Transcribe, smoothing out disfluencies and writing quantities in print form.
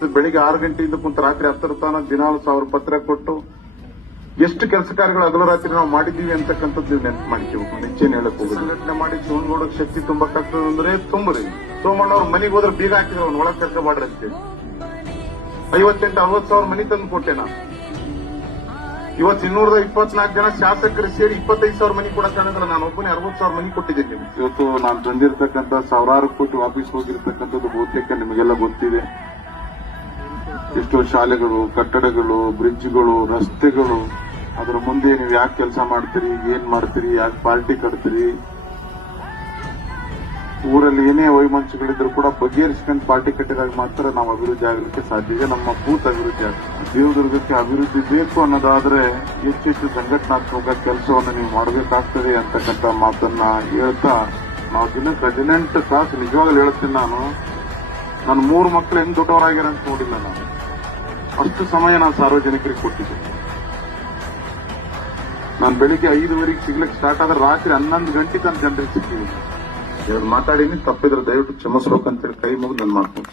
ಬೆಳಿಗ್ಗೆ 6 ಗಂಟೆಯಿಂದ ಕುಂತ ರಾತ್ರಿ 10 ತನಕ ದಿನಾಲು 1000 ಪತ್ರ ಕೊಟ್ಟು ಎಷ್ಟು ಕೆಲಸ ಕಾರ್ಯಗಳು ಹಗಲು ರಾತ್ರಿ ನಾವು ಮಾಡಿದೀವಿ ಅಂತಕ್ಕಂಥದ್ದು ನೀವು ನೆನಪು ಮಾಡಿದ್ದೀವಿ. ನಿಚ್ಚೇನು ಹೇಳಕ್ ಹೋಗಿ ಸಂಘಟನೆ ಮಾಡಿ ಶಿವನಗೌಡಕ್ಕೆ ಶಕ್ತಿ ತುಂಬಕ್ಕಾಗ್ತದೆ ಅಂದ್ರೆ ತುಂಬರಿ. ಸೋಮಣ್ಣವ್ರ ಮನೆಗೆ ಹೋದ್ರೆ ಬೀಗ ಹಾಕಿದ್ರೆ ಅವ್ನು ಒಳಗೆ ಕರ್ಕೊಬಾಡ್ರಿ ಅಂತೇಳಿ 58-60 ಸಾವಿರ ಮನಿ ತಂದು ಕೊಟ್ಟೆ ನಾನು. ಇವತ್ತು 224 ಜನ ಶಾಸಕರು ಸೇರಿ 25 ಸಾವಿರ ಮನಿ ಕೊಡಕ್ಕಾಗಲ್ಲ. ನಾನು ಒಬ್ಬನೇ 60 ಸಾವಿರ ಮನಿ ಕೊಟ್ಟಿದ್ದೀನಿ. ಇವತ್ತು ನಾನು ತಂದಿರತಕ್ಕಂಥ 1000 ಕೋಟಿ ವಾಪಸ್ ಹೋಗಿರ್ತಕ್ಕಂಥದ್ದು ಬಹುತೇಕ ನಿಮಗೆಲ್ಲ ಗೊತ್ತಿದೆ. ಎಷ್ಟೋ ಶಾಲೆಗಳು, ಕಟ್ಟಡಗಳು, ಬ್ರಿಡ್ಜ್ಗಳು, ರಸ್ತೆಗಳು, ಅದರ ಮುಂದೆ ನೀವು ಯಾಕೆ ಕೆಲಸ ಮಾಡ್ತೀರಿ, ಏನ್ ಮಾಡ್ತೀರಿ, ಯಾಕೆ ಪಾರ್ಟಿ ಕಟ್ತೀರಿ, ಊರಲ್ಲಿ ಏನೇ ವೈಮನಸ್ಸುಗಳಿದ್ರು ಕೂಡ ಬಗೆಹರಿಸ್ಕೊಂಡು ಪಾರ್ಟಿ ಕಟ್ಟಿದಾಗ ಮಾತ್ರ ನಾವು ಅಭಿವೃದ್ಧಿ ಆಗಲಿಕ್ಕೆ ಸಾಧ್ಯ ಇದೆ. ನಮ್ಮ ಬೂತ್ ಅಭಿವೃದ್ಧಿ ಆಗ್ತದೆ. ದೇವದುರ್ಗಕ್ಕೆ ಅಭಿವೃದ್ಧಿ ಬೇಕು ಅನ್ನೋದಾದ್ರೆ ಹೆಚ್ಚೆಚ್ಚು ಸಂಘಟನಾತ್ಮಕ ಕೆಲಸವನ್ನು ನೀವು ಮಾಡಬೇಕಾಗ್ತದೆ ಅಂತಕ್ಕಂಥ ಮಾತನ್ನ ಹೇಳ್ತಾ, ನಾವು ದಿನಕ್ಕೆ 18 ತಾಸು ನಿಜವಾಗ್ಲೂ ಹೇಳ್ತೀನಿ. ನಾನು ನನ್ನ 3 ಮಕ್ಕಳು ಹೆಂಗ್ ದೊಡ್ಡವರಾಗ್ಯಾರ ಅಂತ ನೋಡಿಲ್ಲ. ನಾನು ಅಷ್ಟು ಸಮಯ ನಾನು ಸಾರ್ವಜನಿಕರಿಗೆ ಕೊಟ್ಟಿದ್ದೆ. ನಾನು ಬೆಳಿಗ್ಗೆ 5:00 ಸಿಗ್ಲಿಕ್ಕೆ ಸ್ಟಾರ್ಟ್ ಆದ್ರೆ ರಾತ್ರಿ 11 ಗಂಟೆಗೆ ನಾನು ಜನರಿಗೆ ಸಿಕ್ಕಿದ್ದೀನಿ. ಮಾತಾಡಿನಿ, ತಪ್ಪಿದ್ರೆ ದಯವಿಟ್ಟು ಕ್ಷಮಿಸ್ಬೇಕಂತೇಳಿ ಕೈ ಮುಗಿದು ನಾನು ಮಾಡ್ತೀನಿ.